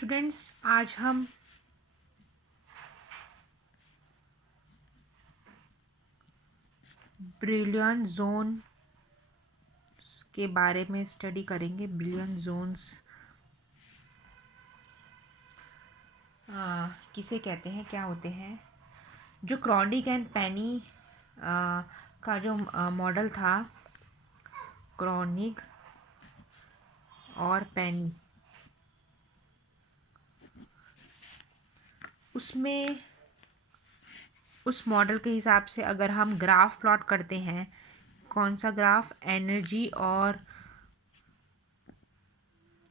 Students, आज हम brilliant zone के बारे में स्टडी करेंगे। ब्रिलियन जोन्स किसे कहते हैं, क्या होते हैं? जो क्रॉनिक एंड पेनी का जो मॉडल था, क्रॉनिक और पेनी, उसमें उस मॉडल के हिसाब से अगर हम ग्राफ प्लॉट करते हैं, कौन सा ग्राफ? एनर्जी और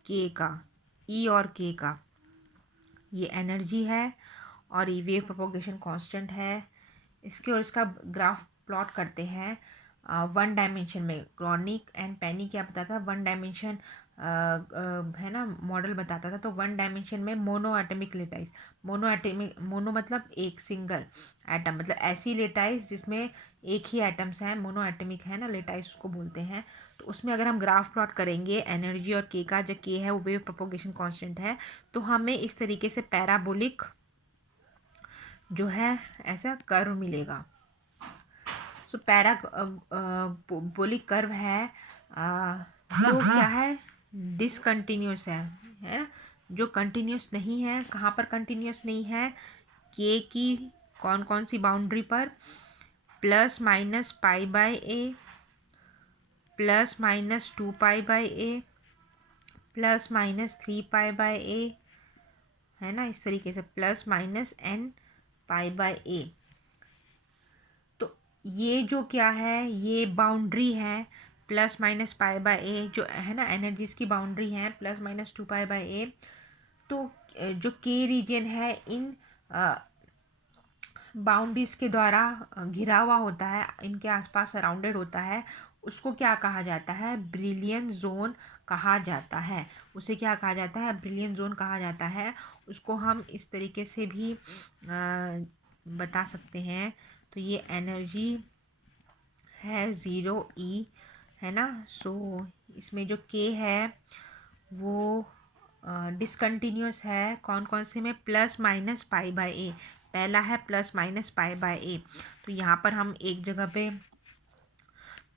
के का, ई और के का। ये एनर्जी है और ये वेव प्रोपोगेशन कांस्टेंट है। इसके और इसका ग्राफ प्लॉट करते हैं वन डायमेंशन में। क्रॉनिक एंड पेनी क्या बताता था? वन डायमेंशन है ना, मॉडल बताता था। तो वन डायमेंशन में मोनो एटमिक लेटाइस, मोनो मतलब एक, सिंगल एटम मतलब ऐसी लेटाइस जिसमें एक ही एटम्स हैं, मोनो एटमिक है ना, लेटाइस उसको बोलते हैं। तो उसमें अगर हम ग्राफ प्लॉट करेंगे एनर्जी और के का, जो के है वो वेव प्रोपोगेशन कांस्टेंट है, तो हमें इस तरीके से पैराबोलिक जो है ऐसा कर्व मिलेगा। सो पैराबोलिक कर्व है जो क्या है? डिसकंटिन्यूस है ना, जो कंटिन्यूस नहीं है। कहाँ पर कंटिन्यूस नहीं है? के की कौन कौन सी बाउंड्री पर? Plus minus pi by a, plus minus 2 pi by a, plus minus 3 pi by a, है ना, इस तरीके से plus minus n pi by a. तो ये जो क्या है, ये बाउंड्री है plus minus pi by a, जो है ना एनर्जीज की बाउंड्री है plus minus 2 pi by a. तो जो के रीजन है इन बाउंड्रीज के द्वारा घिरा हुआ होता है, इनके आसपास सराउंडेड होता है, उसको क्या कहा जाता है? ब्रिलियन जोन कहा जाता है। उसे क्या कहा जाता है? ब्रिलियन जोन कहा जाता है। उसको हम इस तरीके से भी बता सकते हैं। तो ये एनर्जी है 0 E, है ना। सो इसमें जो के है वो डिसकंटिन्यूस है। कौन कौन से में? प्लस माइनस पाई बाय ए, पहला है plus minus pi by a. तो यहाँ पर हम एक जगह पे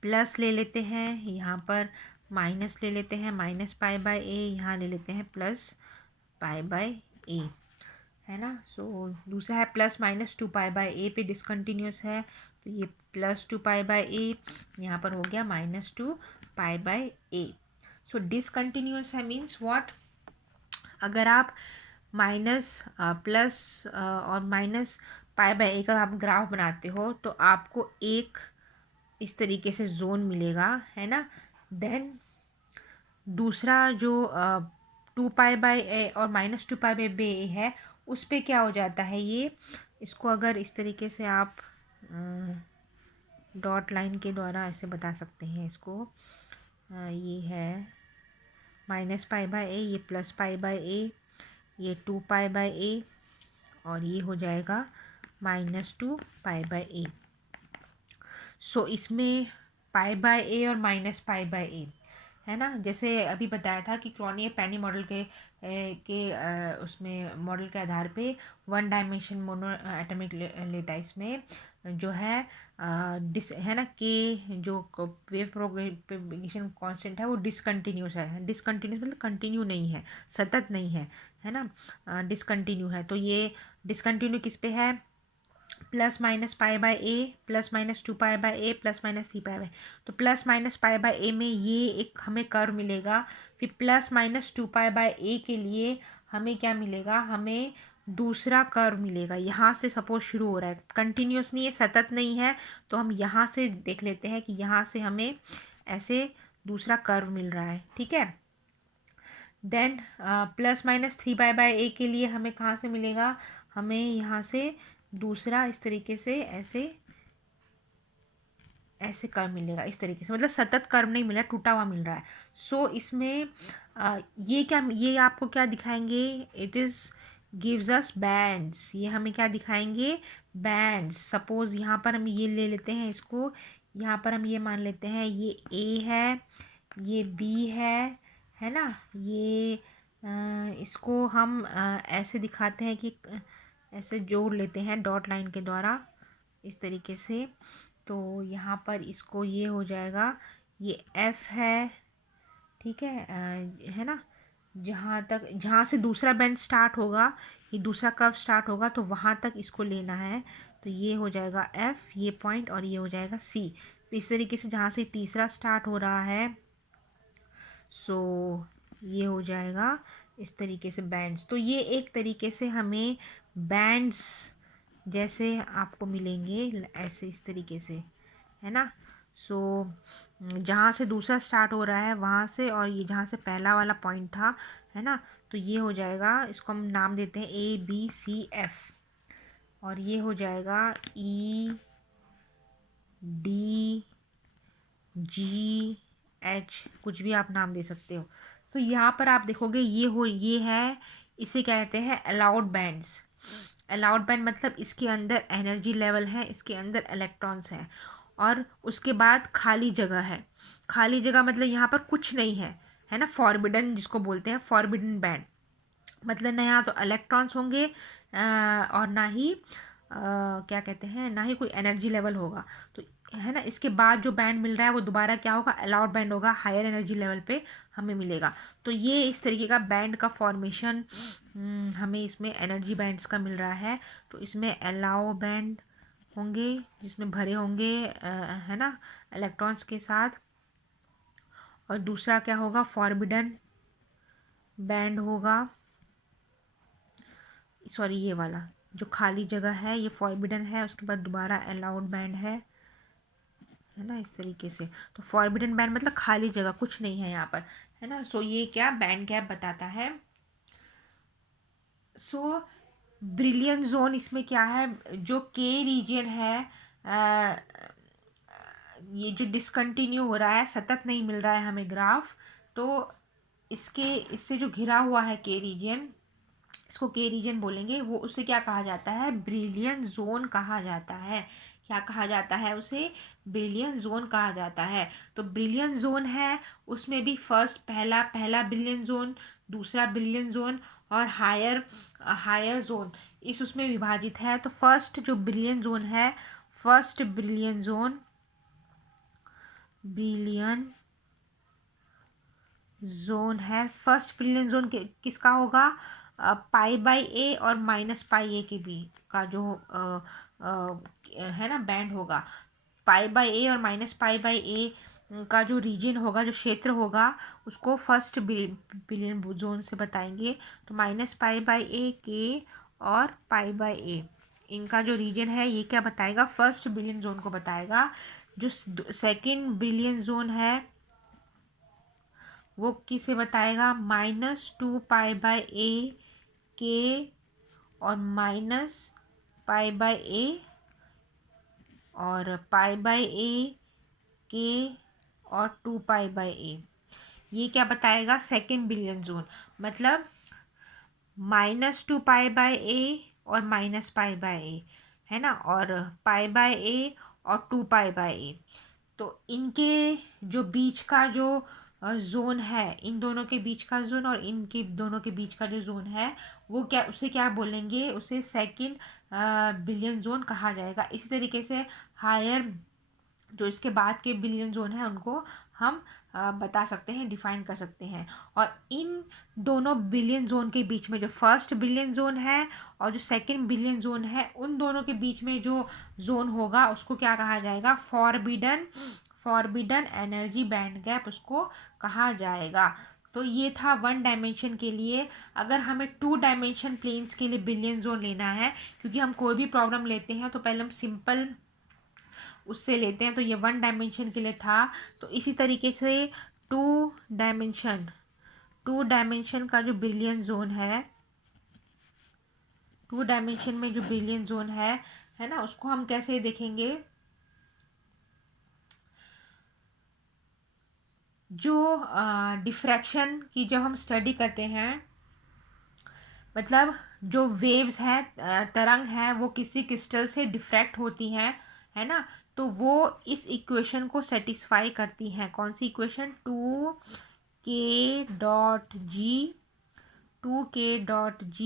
प्लस ले लेते हैं, यहाँ पर माइनस ले लेते हैं, माइनस पाई बाय ए, यहाँ ले लेते हैं प्लस पाई बाय ए, है ना। सो दूसरा है प्लस माइनस 2 पाई बाय ए पे डिसकंटिन्यूस है, तो ये प्लस 2 पाई बाय ए, यहाँ पर हो गया minus 2 pi by A. So discontinuous है मीन्स व्हाट? अगर आप माइनस प्लस और माइनस पाई बाय ए का आप ग्राफ बनाते हो तो आपको एक इस तरीके से जोन मिलेगा, है ना। देन दूसरा जो 2 पाई बाय ए और माइनस 2 पाई बाय ए है, उस पे क्या हो जाता है? ये इसको अगर इस तरीके से आप डॉट लाइन के द्वारा ऐसे बता सकते हैं इसको। ये है माइनस पाई बाय ए, ये प्लस पाई बाय ए, ये 2 पाई बाय ए, और ये हो जाएगा माइनस 2 पाई बाय ए। सो इसमें पाई बाय ए और माइनस पाई बाय ए, है ना। जैसे अभी बताया था कि क्रॉनी पेनी मॉडल उसमें मॉडल के आधार पे one dimension mono atomic lattice में जो है है ना, के जो वेव प्रोपगेशन कांस्टेंट है वो डिसकंटिन्यूस है। डिसकंटिन्यूस मतलब कंटिन्यू नहीं है, सतत नहीं है, है ना, डिसकंटिन्यू है। तो ये डिसकंटिन्यू किस पे है? Plus minus pi by a, plus minus 2 pi by a, plus minus 3 pi bye. तो प्लस माइनस पाई बाय ए में ये एक हमें कर्व मिलेगा। फिर plus minus 2 pi by a के लिए हमें क्या मिलेगा? हमें दूसरा कर्व मिलेगा। यहाँ से सपोज शुरू हो रहा है, कंटिन्यूस नहीं है, सतत नहीं है, तो हम यहाँ से देख लेते हैं कि यहाँ से हमें ऐसे दूसरा कर्व मिल रहा है, ठीक है। Then plus minus 3 pi by a के लिए हमें कहाँ से मिलेगा? हमें यहाँ से दूसरा इस तरीके से ऐसे ऐसे कर्व मिलेगा, इस तरीके से, मतलब सतत कर्व नहीं मिल रहा, टूटा हुआ मिल रहा है। सो इसमें ये क्या, ये आपको क्या दिखाएंगे? It is gives us bands. ये हमें क्या दिखाएंगे? बैंड्स। सपोज यहाँ पर हम ये ले लेते हैं इसको, यहाँ पर हम ये मान लेते हैं ये ए है, ये बी है ना, ये इसको हम ऐसे दिखाते हैं कि ऐसे जोड़ लेते हैं डॉट लाइन के द्वारा इस तरीके से। तो यहाँ पर इसको ये हो जाएगा, ये एफ है, ठीक है ना। जहाँ से दूसरा बैंड स्टार्ट होगा, ये दूसरा कर्व स्टार्ट होगा, तो वहाँ तक इसको लेना है। तो ये हो जाएगा एफ, ये पॉइंट, और ये हो जाएगा सी। इस तरीके से जहाँ से तीसरा स्टार्ट हो रहा है, सो ये हो जाएगा इस तरीके से बैंड्स। तो ये एक तरीके से हमें बैंड्स जैसे आपको मिलेंगे, ऐसे इस तरीके से, है ना। सो जहाँ से दूसरा स्टार्ट हो रहा है वहाँ से, और ये जहाँ से पहला वाला पॉइंट था, है ना, तो ये हो जाएगा, इसको हम नाम देते हैं ABCF। और ये हो जाएगा EDGH, कुछ भी आप नाम दे सकते हो। तो यहाँ पर आप देखोगे ये है, इसे क्या कहते हैं, अलाउड बैंड्स। अलाउड बैंड मतलब इसके अंदर एनर्जी लेवल है, इसके अंदर इलेक्ट्रॉन्स हैं, और उसके बाद खाली जगह है। खाली जगह मतलब यहाँ पर कुछ नहीं है ना। फॉरबिडन जिसको बोलते हैं, फॉरबिडन बैंड मतलब ना यहाँ तो इलेक्ट्रॉन्स होंगे और ना ही क्या कहते हैं, ना ही कोई एनर्जी लेवल होगा। तो है ना, इसके बाद जो बैंड मिल रहा है वो दोबारा क्या होगा, अलाउड बैंड होगा, हायर एनर्जी लेवल पे हमें मिलेगा। तो ये इस तरीके का बैंड का फॉर्मेशन हमें इसमें एनर्जी बैंड्स का मिल रहा है। तो इसमें अलाउ बैंड होंगे जिसमें भरे होंगे है ना, इलेक्ट्रॉन्स के साथ। और दूसरा क्या होगा, फॉरबिडन बैंड होगा, सॉरी ये वाला जो खाली जगह है ये फॉरबिडन है, उसके बाद दोबारा अलाउड बैंड है ना, इस तरीके से। तो फॉरबिडन बैंड मतलब खाली जगह, कुछ नहीं है यहाँ पर, है ना। सो ये क्या बैंड गैप बताता है। सो ब्रिलियंट जोन इसमें क्या है, जो के रीजन है, अ, ये जो डिसकंटिन्यू हो रहा है, सतत नहीं मिल रहा है हमें ग्राफ, तो इससे जो घिरा हुआ है के रीजन, इसको के रीजन बोलेंगे, वो उसे क्या कहा जाता है, ब्रिलियंट जोन कहा जाता है। क्या कहा जाता है उसे, ब्रिलियंट जोन कहा जाता है। तो ब्रिलियंट जोन है, उसमें भी फर्स्ट पहला पहला ब्रिलियंट जोन, दूसरा ब्रिलियंट जोन, और हायर हायर जोन इस उसमें विभाजित है। तो फर्स्ट जो ब्रिलियंट जोन है, फर्स्ट ब्रिलियंट जोन है, फर्स्ट ब्रिलियंट जोन किसका होगा, पाई बाई ए और माइनस पाई ए के बीच का जो है ना बैंड होगा। पाई बाई ए और माइनस पाई बाई ए का जो रीजन होगा, जो क्षेत्र होगा, उसको फर्स्ट बिलियन जोन से बताएंगे। तो माइनस पाई बाई ए के और पाई बाई ए, इनका जो रीजन है ये क्या बताएगा, फर्स्ट बिलियन जोन को बताएगा। जो सेकंड बिलियन जोन है वो किसे बताएगा, -2 पाई बाई ए के और -पाई बाई ए और पाई बाई ए के और 2 पाई बाई ए। ये क्या बताएगा, सेकेंड बिलियन जोन मतलब -2 पाई बाई ए और -पाई बाई ए, है ना, और पाई बाई ए और 2 पाई बाई ए। तो इनके जो बीच का जो जोन है, इन दोनों के बीच का जोन और इनके दोनों के बीच का जो जोन है, वो क्या, उसे क्या बोलेंगे, उसे सेकंड बिलियन जोन कहा जाएगा। इसी तरीके से हायर जो इसके बाद के बिलियन जोन है उनको हम बता सकते हैं, डिफाइन कर सकते हैं। और इन दोनों बिलियन जोन के बीच में जो फर्स्ट बिलियन जोन है और जो सेकंड बिलियन जोन है, उन दोनों के बीच में जो जोन होगा उसको क्या कहा जाएगा, फॉरबिडन एनर्जी बैंड गैप उसको कहा जाएगा। तो ये था 1 डायमेंशन के लिए। अगर हमें 2 डायमेंशन प्लेन्स के लिए बिलियन जोन लेना है, क्योंकि हम कोई भी प्रॉब्लम लेते हैं तो पहले हम सिंपल उससे लेते हैं, तो ये 1 डायमेंशन के लिए था। तो इसी तरीके से टू डायमेंशन टू डायमेंशन का जो बिलियन जोन है, 2 डायमेंशन में जो बिलियन जोन है ना, उसको हम कैसे देखेंगे, जो डिफ्रैक्शन की जब हम स्टडी करते हैं, मतलब जो वेव्स हैं, तरंग हैं, वो किसी क्रिस्टल से डिफ्रैक्ट होती हैं, है ना, तो वो इस इक्वेशन को सेटिस्फाई करती हैं। कौन सी equation, 2 k dot g 2k.g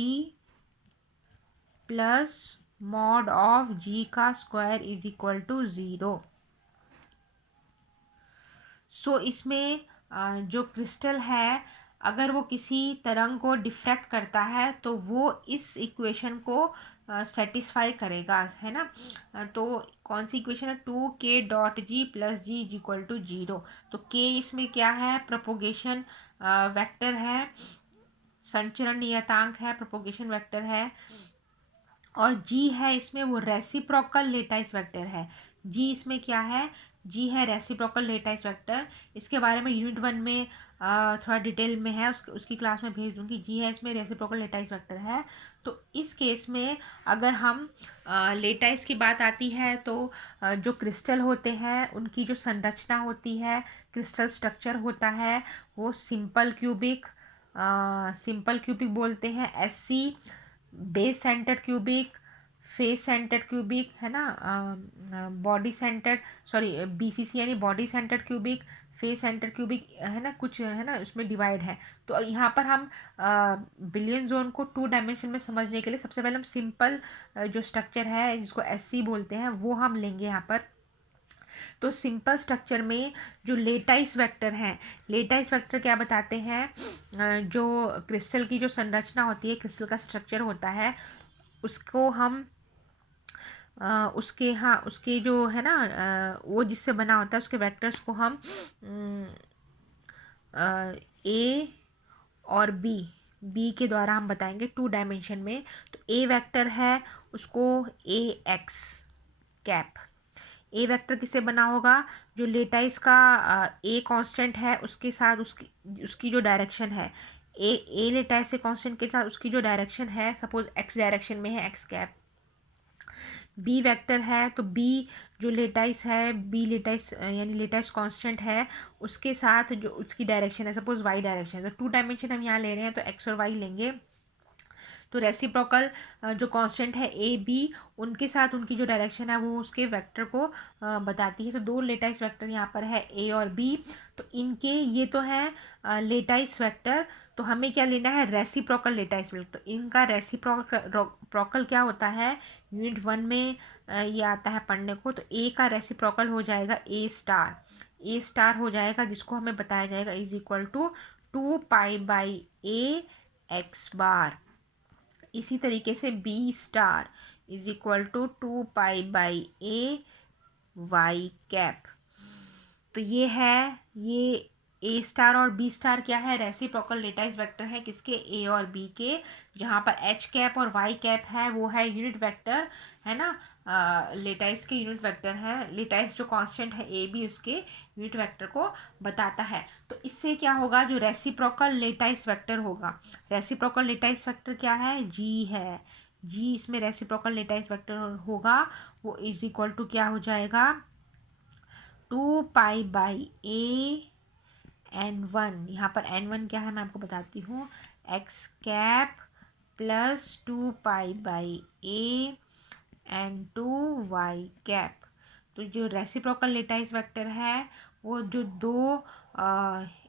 plus mod of g का square is equal to 0। So इसमें जो क्रिस्टल है अगर वो किसी तरंग को डिफ्रैक्ट करता है तो वो इस इक्वेशन को सेटिस्फाई करेगा, है ना। तो कौन सी इक्वेशन है? 2k.g plus G is equal to 0। तो k इसमें क्या है? प्रोपोगेशन वेक्टर है, संचरण नियतांक है, प्रोपोगेशन वेक्टर है। और जी है इसमें वो रेसिप्रोकल लेटाइस वेक्टर है। जी इसमें क्या है? जी है रेसिप्रोकल लेटाइस वेक्टर। इसके बारे में यूनिट 1 में थोड़ा डिटेल में है, उसकी क्लास में भेज दूंगी। जी है इसमें रेसिप्रोकल लेटाइस वेक्टर है। तो इस केस में अगर हम लेटाइस की बात आती है तो जो क्रिस्टल होते हैं उनकी जो संरचना होती है, क्रिस्टल स्ट्रक्चर होता है, वो सिंपल क्यूबिक बोलते हैं, SC, base centred cubic, face centred cubic, है ना, बॉडी सेंटर्ड, सॉरी BCC यानी body centred cubic, face centred cubic, है ना, कुछ है ना उसमें डिवाइड है। तो यहाँ पर हम बिलियन जोन को 2 डायमेंशन में समझने के लिए सबसे पहले हम सिंपल जो स्ट्रक्चर है जिसको SC बोलते हैं वो हम लेंगे यहाँ पर। तो सिंपल स्ट्रक्चर में जो लेटाइस वेक्टर हैं, लेटाइस वेक्टर क्या बताते हैं? जो क्रिस्टल की जो संरचना होती है, क्रिस्टल का स्ट्रक्चर होता है, उसको हम उसके जो है ना वो जिससे बना होता है उसके वेक्टर्स को हम A और बी के द्वारा हम बताएंगे 2 डायमेंशन में। तो ए वेक्टर है उसको AX कैप। ए वेक्टर किससे बना होगा? जो लेटाइस का ए कांस्टेंट है उसके साथ उसकी जो डायरेक्शन है, ए लेटाइस के कांस्टेंट के साथ उसकी जो डायरेक्शन है, सपोज एक्स डायरेक्शन में है, एक्स कैप। बी वेक्टर है तो बी जो लेटाइस है, बी लेटाइस यानी लेटाइस कांस्टेंट है उसके साथ जो उसकी डायरेक्शन है, सपोज वाई डायरेक्शन है। तो 2 डायमेंशन हम यहाँ ले रहे हैं तो एक्स और वाई लेंगे। तो रेसिप्रोकल जो कांस्टेंट है ए बी, उनके साथ उनकी जो डायरेक्शन है वो उसके वेक्टर को बताती है। तो 2 लेटाइस वेक्टर यहाँ पर है ए और बी। तो इनके ये तो है लेटाइस वेक्टर। तो हमें क्या लेना है? Reciprocal lattice vector. तो इनका रेसिप्रोकल क्या होता है? यूनिट 1 में ये आता है पढ़ने को। तो ए का रेसिप्रोकल हो जाएगा ए स्टार हो जाएगा, जिसको हमें बताया जाएगा is equal to 2π/a x bar. इसी तरीके से B star is equal to 2π/a y cap. तो ये ए स्टार और बी स्टार क्या है? रेसिप्रोकल लेटाइस वेक्टर है किसके? ए और बी के। जहाँ पर एच कैप और वाई कैप है वो है यूनिट वेक्टर, है ना, लेटाइस के यूनिट वेक्टर है। लेटाइस जो कांस्टेंट है ए बी उसके यूनिट वेक्टर को बताता है। तो इससे क्या होगा? जो रेसिप्रोकल लेटाइस वेक्टर होगा, रेसिप्रोकल लेटाइस वेक्टर क्या है? जी है। जी इसमें रेसिप्रोकल लेटाइस वेक्टर होगा, वो इज इक्वल टू क्या हो जाएगा? 2π/a(n1). यहाँ पर n1 क्या है मैं आपको बताती हूँ, x cap plus 2π/a(n2)y cap. तो जो रेसिप्रोकल लेटाइस वेक्टर है वो जो दो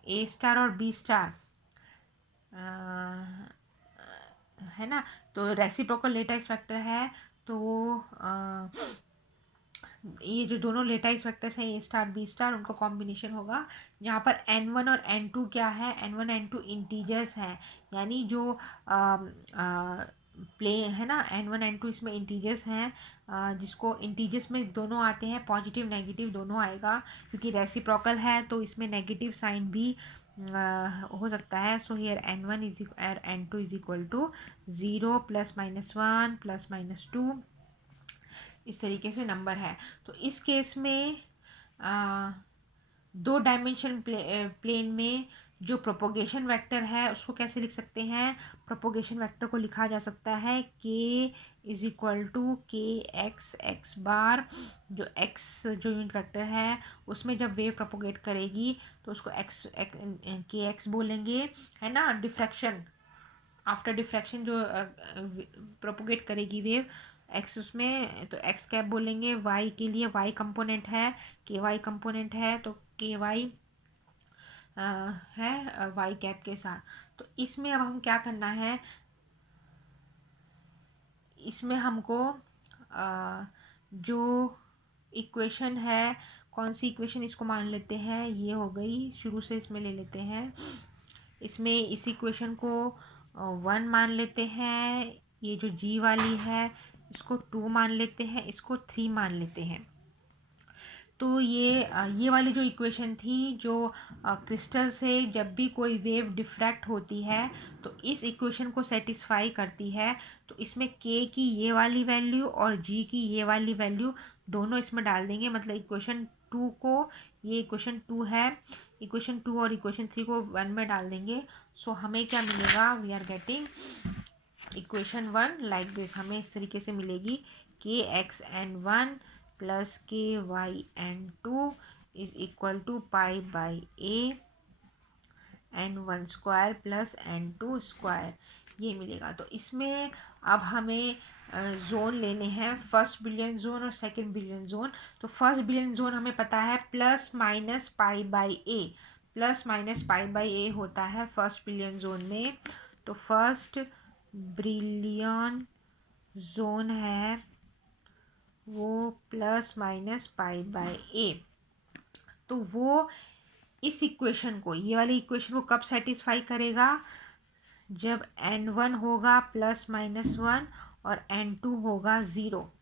ए स्टार और बी स्टार है ना, तो रेसिप्रोकल लेटाइस वेक्टर है। तो वो ये जो दोनों लेटाइस वेक्टर्स हैं ए स्टार बी स्टार, उनका कॉम्बिनेशन होगा। जहाँ पर n1 और n2 क्या है? n1 n2 इंटीजर्स हैं, यानी जो प्ले है ना, n1 n2 इसमें इंटीजर्स हैं, जिसको इंटीजर्स में दोनों आते हैं, पॉजिटिव नेगेटिव दोनों आएगा, क्योंकि रेसिप्रोकल है तो इसमें नेगेटिव साइन भी हो सकता है। So here n1 is n2 is equal to 0 +-1 +-2, इस तरीके से नंबर है। तो इस केस में 2 डायमेंशन प्लेन में जो प्रोपोगेशन वेक्टर है उसको कैसे लिख सकते हैं? प्रोपोगेशन वेक्टर को लिखा जा सकता है k इज इक्वल टू kx(x)बार। जो x जो यूनिट वेक्टर है उसमें जब वेव प्रोपोगेट करेगी तो उसको kx बोलेंगे, है ना। डिफ्रैक्शन, आफ्टर डिफ्रैक्शन जो प्रोपोगेट करेगी वेव एक्स उसमें, तो एक्स कैप बोलेंगे। वाई के लिए वाई कंपोनेंट है, के वाई कंपोनेंट है, तो के वाई है वाई कैप के साथ। तो इसमें अब हम क्या करना है, इसमें हमको जो इक्वेशन है, कौन सी इक्वेशन, इसको मान लेते हैं ये हो गई, शुरू से इसमें ले लेते हैं। इसमें इस इक्वेशन को 1 मान लेते हैं, ये जो जी वाली है इसको 2 मान लेते हैं, इसको 3 मान लेते हैं। तो ये वाली जो इक्वेशन थी, जो क्रिस्टल से जब भी कोई वेव डिफ्रैक्ट होती है तो इस इक्वेशन को सेटिस्फाई करती है। तो इसमें के की ये वाली वैल्यू और जी की ये वाली वैल्यू दोनों इसमें डाल देंगे, मतलब इक्वेशन 2 को, ये इक्वेशन 2 है, इक्वेशन 2 और इक्वेशन 3 को 1 में डाल देंगे। सो हमें क्या मिलेगा, we are getting equation 1 like this. हमें इस तरीके से मिलेगी, के एक्स एन 1 प्लस के Y N 2 is equal to pi by A N 1 square plus N 2 square, ये मिलेगा। तो इसमें अब हमें जोन लेने हैं, फर्स्ट बिलियन जोन और सेकंड बिलियन जोन। तो फर्स्ट बिलियन जोन हमें पता है plus minus pi by A, plus minus pi by ए होता है फर्स्ट बिलियन जोन में। तो फर्स्ट ब्रिलियन जोन है वो प्लस माइनस पाई बाई ए। तो वो इस इक्वेशन को, ये वाली इक्वेशन को कब सेटिस्फाई करेगा, जब n1 होगा प्लस माइनस 1 और n2 होगा 0।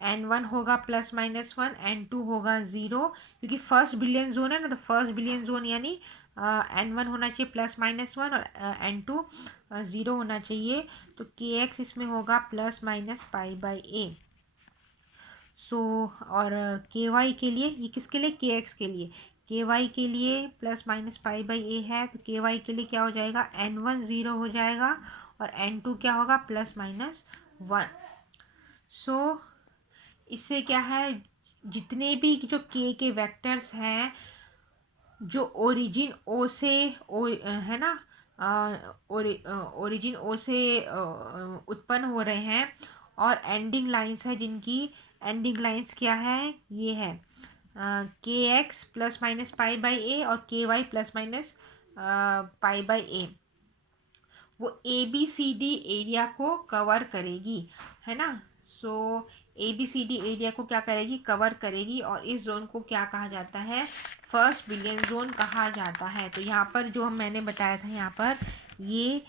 n1 होगा प्लस माइनस 1, n2 होगा 0, क्योंकि फर्स्ट बिलियन जोन है ना, तो फर्स्ट बिलियन जोन यानी n1 होना चाहिए प्लस माइनस 1 और n2 0 होना चाहिए। तो kx इसमें होगा प्लस माइनस पाई बाई ए। सो और के वाई के लिए, ये किसके लिए, के एक्स के लिए, के वाई के लिए plus minus pi by a है, तो के वाई के लिए क्या हो जाएगा, n1 0 हो जाएगा और n2 क्या होगा, प्लस माइनस 1। सो इससे क्या है, जितने भी जो के वेक्टर्स हैं जो ओरिजिन ओ से है ना, ओरिजिन ओ से उत्पन्न हो रहे हैं, और एंडिंग लाइंस है जिनकी एंडिंग लाइंस क्या है, ये है k x plus minus pi by a और k y plus minus pi by a, वो A B C D area को कवर करेगी, है ना। So A B C D area को क्या करेगी, कवर करेगी, और इस जोन को क्या कहा जाता है, फर्स्ट बिलियन जोन कहा जाता है। तो यहाँ पर जो मैंने बताया था, यहाँ पर ये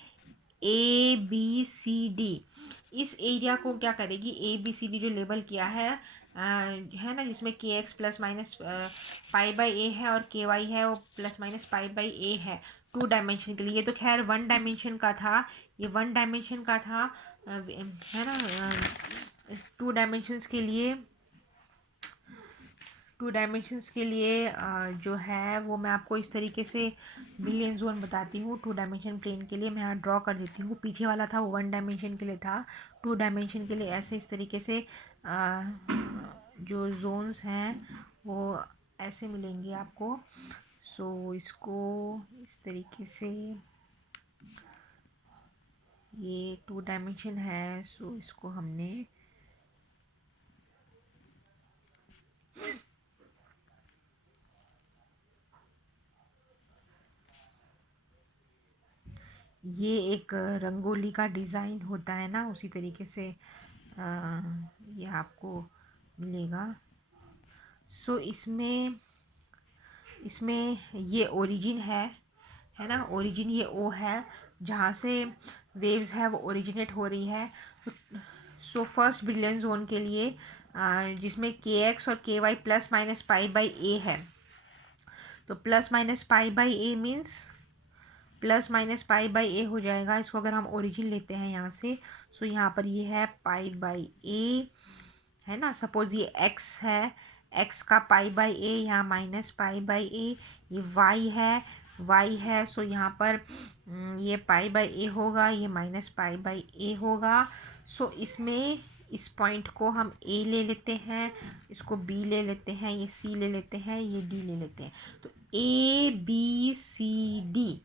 ए बी सी डी इस एरिया को क्या करेगी, ए बी सी डी जो लेबल किया है ना, जिसमें k x plus minus pi by a है और के वाई है वो plus minus pi by a है 2 डायमेंशन के लिए। ये तो खैर 1 डायमेंशन का था, ये 1 डायमेंशन का था, है ना। 2 डायमेंशंस के लिए, 2 डायमेंशंस के लिए जो है वो मैं आपको इस तरीके से बिलियन जोन बताती हूँ। 2 डायमेंशन प्लेन के लिए मैं यहाँ ड्रॉ कर देती हूँ, पीछे वाला था वो 1 डायमेंशन के लिए था, 2 डायमेंशन के लिए ऐसे इस तरीके से जो जोन्स हैं वो ऐसे मिलेंगे आपको। सो इसको इस तरीके से, ये 2 डायमेंशन है, सो इसको हमने ये एक रंगोली का डिज़ाइन होता है ना, उसी तरीके से ये आपको मिलेगा। सो इसमें ये ओरिजिन है ना, ओरिजिन ये ओ है जहाँ से वेव्स है वो ओरिजिनेट हो रही है। सो फर्स्ट बिलियन जोन के लिए जिसमें के एक्स और k y plus minus pi by a है, तो plus minus pi by a means plus minus pi by a हो जाएगा। इसको अगर हम ओरिजिन लेते हैं यहाँ से, सो यहाँ पर ये है पाई बाई ए, है ना। सपोज ये एक्स है, एक्स का पाई बाई ए, यहाँ माइनस पाई बाई ए, ये वाई है, सो यहाँ पर ये पाई बाई ए होगा, ये माइनस पाई बाई ए होगा। सो इसमें इस पॉइंट को हम ए ले लेते हैं, इसको बी ले लेते हैं, ये सी ले लेते हैं, ये डी ले लेते हैं। तो ए बी सी डी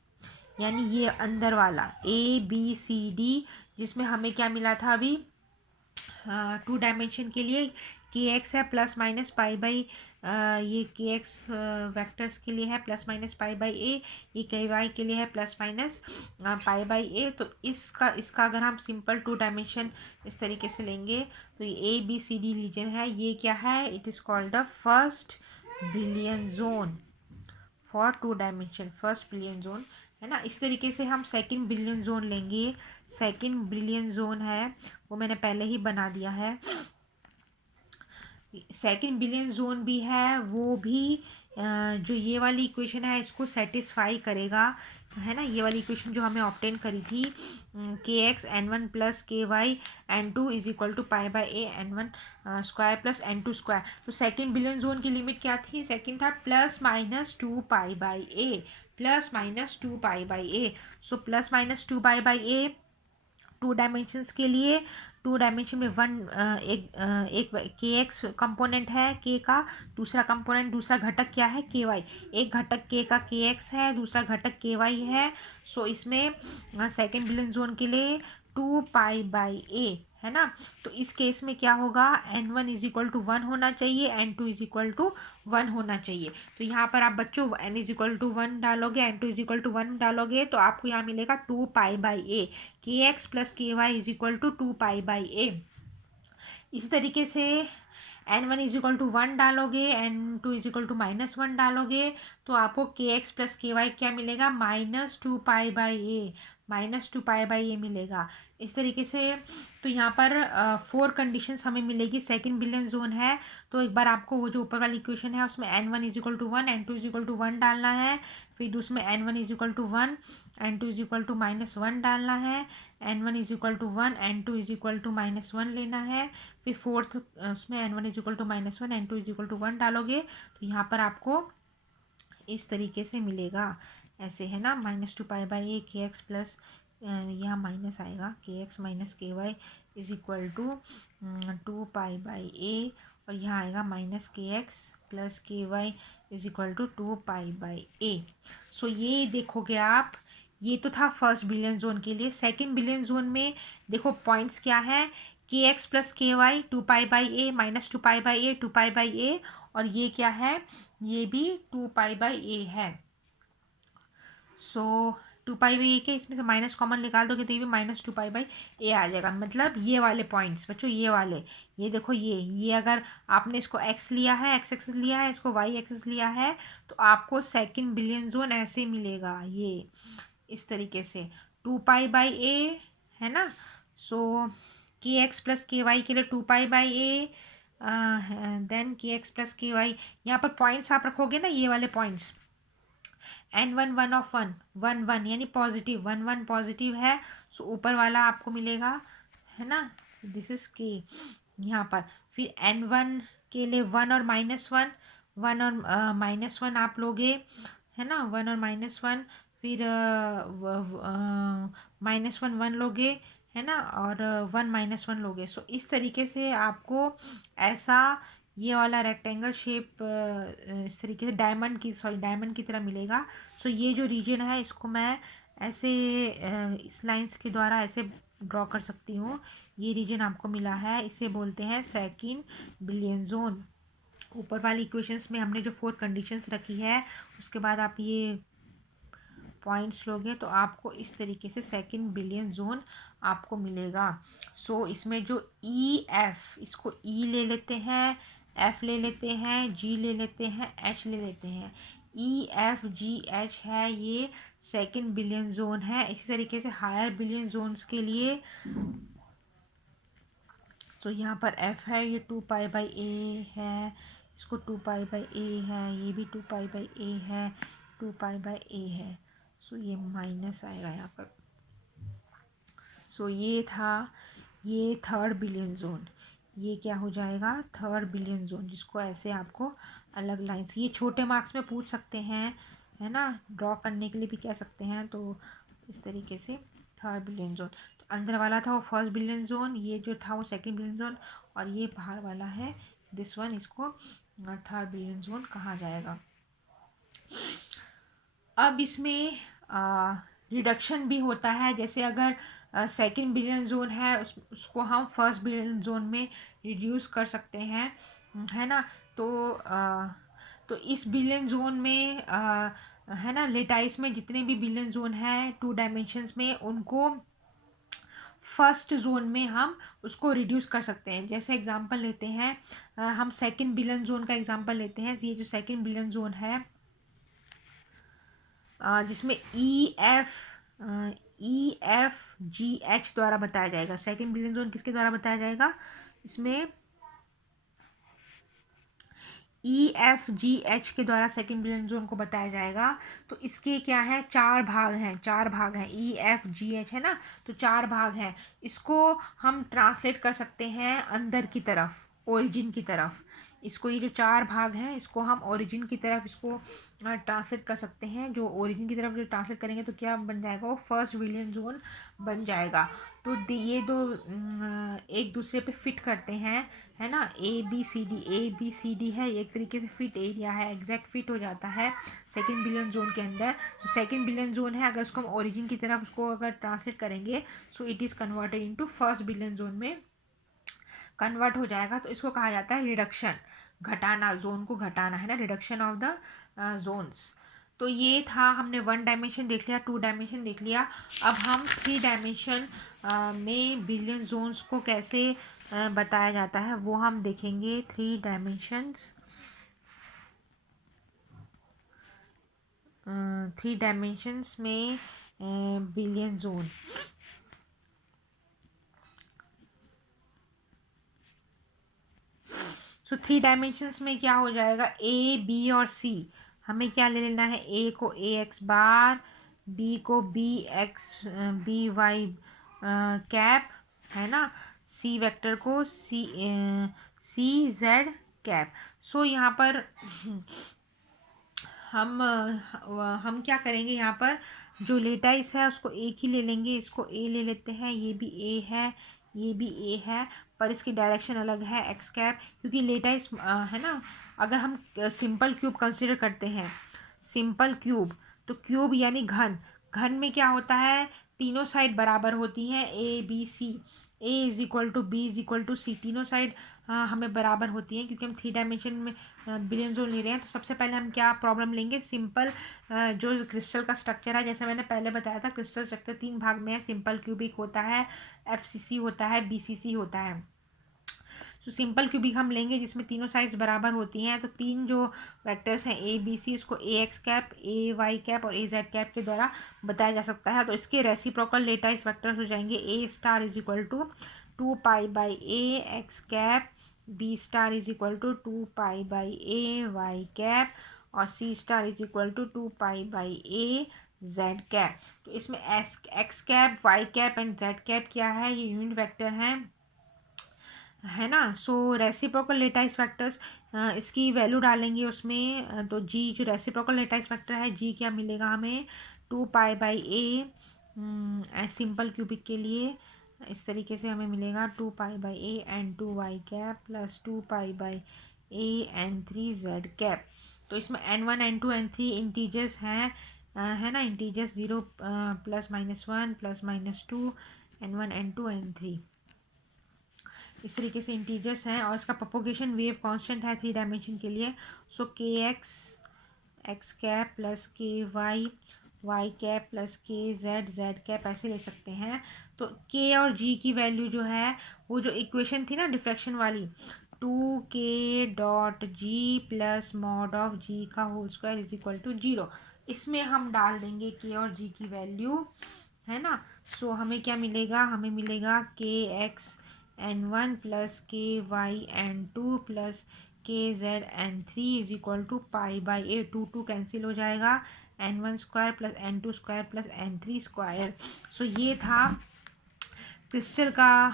यानी ये अंदर वाला ए बी सी डी, जिसमें हमें क्या मिला था अभी, 2 डायमेंशन के लिए के एक्स है प्लस माइनस पाई बाई ये के एक्स वैक्टर्स के लिए है प्लस माइनस पाई बाई ए, ये के वाई के लिए है प्लस माइनस पाई बाई ए। तो इसका अगर हम सिंपल 2 डायमेंशन इस तरीके से लेंगे तो ये A B C D region है, ये क्या है, it is called the first Brillouin zone for 2 dimension, first Brillouin zone, है ना। इस तरीके से हम सेकंड ब्रिलियन जोन लेंगे। सेकंड ब्रिलियन जोन है वो मैंने पहले ही बना दिया है। सेकंड ब्रिलियन जोन भी है, वो भी जो ये वाली इक्वेशन है इसको सेटिस्फाई करेगा, है ना। ये वाली इक्वेशन जो हमें ऑब्टेन करी थी, K X N one plus के Y N two is equal to pi by A N one square plus N two square. तो सेकंड ब्रिलियन जोन की लिमिट क्या थी, सेकंड था plus minus 2 pi by A, plus minus 2 pi by A. So plus minus 2 pi by A 2 dimensions के लिए, 2 dimension में एक के एक्स कंपोनेंट है के का, दूसरा कंपोनेंट, दूसरा घटक क्या है, के वाई। एक घटक के का के एक्स है, दूसरा घटक के वाई है। सो इसमें सेकेंड ब्रिलियन जोन के लिए 2 पाई बाई ए, है ना। तो इस केस में क्या होगा, N one is equal to 1 होना चाहिए, N two is equal to 1 होना चाहिए। तो यहाँ पर आप बच्चों एन इज इक्वल टू 1 डालोगे, N two is equal to 1 डालोगे तो आपको यहाँ मिलेगा 2 pi by a, k x plus के y is equal to 2 pi by a. इसी तरीके से n one is equal to 1 डालोगे, N two is equal to -1 डालोगे तो आपको के एक्स प्लस के वाई क्या मिलेगा, -2 pi by A, -2 pi by ए मिलेगा। इस तरीके से तो यहाँ पर 4 कंडीशंस हमें मिलेगी। सेकंड ब्रिलियन जोन है तो एक बार आपको वो जो ऊपर वाली इक्वेशन है उसमें N one is equal to 1, N two is equal to 1 डालना है। फिर उसमें N one is equal to 1, N two is equal to -1 डालना है। N one is equal to 1, N two is equal to -1 लेना है। फिर फोर्थ उसमें N one is equal to -1, N two is equal to 1 डालोगे तो यहाँ पर आपको इस तरीके से मिलेगा, ऐसे है ना, -2 pi by a k x plus, यहाँ माइनस आएगा, k x minus k y is equal to 2 pi by a, और यहाँ आएगा माइनस के एक्स प्लस के y is equal to 2 pi by A. So ये देखोगे आप, ये तो था फर्स्ट ब्रिलियन जोन के लिए। सेकंड ब्रिलियन जोन में देखो पॉइंट्स क्या है, के एक्स प्लस के y 2 pi by A, -2 pi by A, 2 pi by a, और ये क्या है, ये भी 2 पाई बाई ए है। सो 2 पाई बाई ए के इसमें से माइनस कॉमन निकाल दोगे तो ये भी -2 पाई बाई ए आ जाएगा। मतलब ये वाले पॉइंट्स बच्चों, ये वाले, ये देखो ये अगर आपने इसको एक्स लिया है, एक्स एक्सिस लिया है, इसको वाई एक्सिस लिया है, तो आपको सेकंड ब्रिलियन जोन ऐसे मिलेगा, ये इस तरीके से 2 पाई बाई ए, है ना। सो के एक्स प्लस के वाई के लिए 2 पाई बाई ए, देन के एक्स प्लस के वाई, यहाँ पर पॉइंट्स आप रखोगे ना, ये वाले पॉइंट्स, एन वन 1 ऑफ 1 1 1 यानी पॉजिटिव 1 1 पॉजिटिव है। सो ऊपर वाला आपको मिलेगा, है ना, दिस इज के यहाँ पर। फिर एन वन के लिए 1 और -1, 1 और -1 आप लोगे, है ना, 1 और -1, फिर -1 1 लोगे, है ना, और 1 -1 लोगे। सो इस तरीके से आपको ऐसा ये वाला रेक्टेंगल शेप इस तरीके से डायमंड की तरह मिलेगा। सो ये जो रीजन है इसको मैं ऐसे इस लाइंस के द्वारा ऐसे ड्रॉ कर सकती हूँ। ये रीजन आपको मिला है, इसे बोलते हैं सेकंड ब्रिलियन जोन। ऊपर वाली इक्वेशंस में हमने जो 4 कंडीशंस रखी है उसके बाद आप ये पॉइंट्स लोगे तो आपको इस तरीके से सेकंड ब्रिलियन जोन आपको मिलेगा। सो इसमें जो ई एफ, इसको ई ले लेते हैं, एफ ले लेते हैं, जी ले लेते हैं, एच ले लेते हैं। ई एफ जी एच है, ये सेकंड ब्रिलियन जोन है। इसी तरीके से हायर ब्रिलियन जोन्स के लिए तो यहाँ पर एफ है, ये 2 पाई बाई ए है, इसको 2 पाई बाई ए है, ये भी 2 पाई बाई ए है, 2 पाई बाई ए है। सो ये माइनस आएगा यहाँ पर। सो ये था ये थर्ड ब्रिलियन जोन। ये क्या हो जाएगा, थर्ड ब्रिलियन जोन, जिसको ऐसे आपको अलग लाइंस, ये छोटे मार्क्स में पूछ सकते हैं, है ना, ड्रॉ करने के लिए भी कह सकते हैं। तो इस तरीके से थर्ड ब्रिलियन जोन, तो अंदर वाला था वो फर्स्ट ब्रिलियन जोन, ये जो था वो सेकंड ब्रिलियन जोन, और ये बाहर वाला है दिस वन, इसको थर्ड ब्रिलियन जोन कहा जाएगा। अब इसमें रिडक्शन भी होता है, जैसे अगर सेकंड ब्रिलियन जोन है उसको हम फर्स्ट ब्रिलियन जोन में रिड्यूस कर सकते हैं, है ना। तो तो इस बिलियन जोन में है ना, लेटाइस में जितने भी बिलियन जोन है 2 डायमेंशंस में, उनको फर्स्ट जोन में हम उसको रिड्यूस कर सकते हैं। जैसे एग्जांपल लेते हैं, हम सेकंड बिलियन जोन का एग्जांपल लेते हैं। ये जो सेकंड बिलियन जोन है, जिसमें EFGH द्वारा बताया जाएगा। सेकंड बिलियन जोन किसके द्वारा बताया जाएगा? इसमें EFGH के द्वारा सेकंड बिलियन जोन को बताया जाएगा। तो इसके क्या है, 4 भाग हैं, 4 भाग हैं। EFGH है ना, तो 4 भाग हैं। इसको हम ट्रांसलेट कर सकते हैं अंदर की तरफ, ओरिजिन की तरफ। इसको, ये जो 4 भाग हैं, इसको हम ओरिजिन की तरफ इसको ट्रांसलेट कर सकते हैं। जो ओरिजिन की तरफ जो ट्रांसलेट करेंगे तो क्या बन जाएगा? वो फर्स्ट बिलियन जोन बन जाएगा। तो ये दो एक दूसरे पे फिट करते हैं, है ना। ए बी सी डी है, एक तरीके से फिट एरिया है, एग्जैक्ट फिट हो जाता है सेकंड बिलियन जोन के अंदर। तो सेकंड बिलियन जोन है, अगर उसको हम ओरिजिन की तरफ उसको अगर ट्रांसलेट करेंगे, so it is converted into first Brillouin zone में कन्वर्ट हो जाएगा। तो इसको कहा जाता है रिडक्शन, घटाना, जोन को घटाना, है ना, रिडक्शन ऑफ द जोन्स। तो ये था, हमने 1 डायमेंशन देख लिया, 2 डायमेंशन देख लिया। अब हम 3 डायमेंशन में बिलियन जोन्स को कैसे बताया जाता है वो हम देखेंगे। 3 डायमेंशंस, 3 डायमेंशंस में बिलियन जोन। सो 3 डायमेंशंस में क्या हो जाएगा, ए बी और सी। हमें क्या ले लेना है, ए को AX बार, बी को BY कैप, है ना, सी वेक्टर को CZ कैप। सो यहाँ पर हम क्या करेंगे, यहाँ पर जो लेटाइस है उसको एक ही ले लेंगे। इसको ए ले लेते हैं, ये भी ए है, ये भी ए है, पर इसकी डायरेक्शन अलग है, एक्स कैप, क्योंकि लेटाइस है ना। अगर हम सिंपल क्यूब कंसिडर करते हैं, सिंपल क्यूब, तो क्यूब यानी घन। घन में क्या होता है, तीनों साइड बराबर होती हैं, ABC, A=B=C, तीनों साइड हमें बराबर होती हैं। क्योंकि हम 3 डायमेंशन में बिलियन जोन ले रहे हैं, तो सबसे पहले हम क्या प्रॉब्लम लेंगे, सिंपल जो क्रिस्टल का स्ट्रक्चर है। जैसे मैंने पहले बताया था, क्रिस्टल स्ट्रक्चर 3 भाग में है, सिंपल क्यूबिक होता है, FCC होता है, BCC होता है। तो सिंपल क्यूबिक हम लेंगे जिसमें तीनों साइड्स बराबर होती हैं। तो 3 जो वेक्टर्स हैं ABC, उसको AX कैप, AY कैप और AZ कैप के द्वारा बताया जा सकता है। तो इसके रेसिप्रोकल लेटाइस वेक्टर्स हो जाएंगे, A*=2π/A x cap, B*=2π/A y cap और C*=2π/A z कैप। तो इसमें X cap, Y cap and Z cap क्या है, ये यूनिट वेक्टर हैं, है ना। सो रेसिप्रोकल लेटाइस वेक्टर्स, इसकी वैल्यू डालेंगे उसमें, तो जी जो रेसिप्रोकल लेटाइस वेक्टर है, जी क्या मिलेगा हमें, 2π/A सिंपल क्यूबिक के लिए इस तरीके से हमें मिलेगा 2π/A and 2y cap plus 2π/A and 3z cap. तो इसमें N1 N2 N3 इंटीजर्स हैं, है ना, इंटीजर्स 0 +-1 +-2 N1 N2 N3 इस तरीके से इंटीजर्स हैं। और इसका प्रोपोगेशन वेव कांस्टेंट है 3 डायमेंशन के लिए। सो KX x cap plus KY y cap plus KZ z cap ऐसे ले सकते हैं। तो K और G की वैल्यू जो है, वो जो इक्वेशन थी ना डिफ्रैक्शन वाली, 2K.G plus mod of G का होल स्क्वायर =0, इसमें हम डाल देंगे K और G की वैल्यू, है ना। सो हमें क्या मिलेगा, हमें मिलेगा KX N1 plus KY N2 plus KZ N3 =π/A। 2 cancel हो जाएगा, N1 square plus N2 square plus N3 square. So ये था क्रिस्टल का,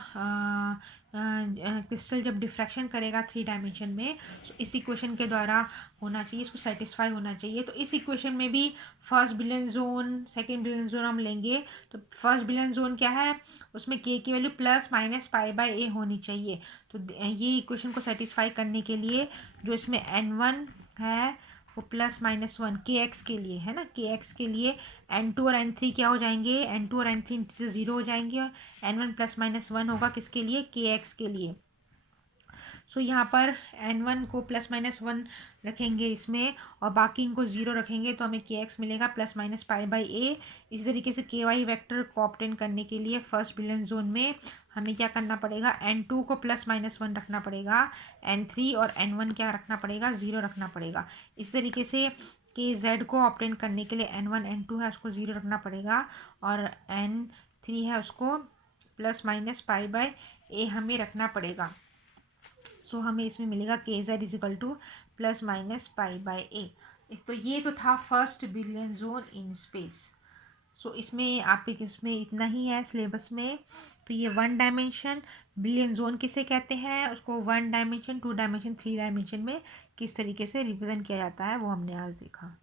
क्रिस्टल जब डिफ्रैक्शन करेगा 3 डायमेंशन में, तो इस इक्वेशन के द्वारा होना चाहिए, इसको सेटिस्फाई होना चाहिए। तो इस इक्वेशन में भी first Brillouin zone, second Brillouin zone हम लेंगे। तो फर्स्ट बिलियन जोन क्या है, उसमें K की वैल्यू +-π/A होनी चाहिए। तो ये इक्वेशन को सेटिस्फाई करने के लिए जो इसमें N1 है वो +-1 KX के लिए, है ना, KX के लिए N2 और N3 क्या हो जाएंगे, N2 और N3 से 0 हो जाएंगे, और N1 +-1 होगा किसके लिए, KX के लिए। सो यहाँ पर n1 को +-1 रखेंगे इसमें और बाकी इनको 0 रखेंगे तो हमें kx मिलेगा +-π/a। इसी तरीके से ky वेक्टर को ऑब्टेन करने के लिए फर्स्ट ब्रिलियन जोन में हमें क्या करना पड़ेगा, n2 को +-1 रखना पड़ेगा, n3 और n1 क्या रखना पड़ेगा, 0 रखना पड़ेगा। इस तरीके से kz को ऑब्टेन करने के लिए n1 n2 है उसको 0 रखना पड़ेगा और n3 है उसको +-π/a हमें रखना पड़ेगा। सो हमें इसमें मिलेगा kz = +-π/a। तो ये तो था first Brillouin zone in space. So इसमें आपके इसमें इतना ही है सिलेबस में। तो ये 1 डायमेंशन ब्रिलियन जोन किसे कहते हैं, उसको 1 डायमेंशन 2 डायमेंशन 3 डायमेंशन में किस तरीके से रिप्रेजेंट किया जाता है वो हमने आज देखा।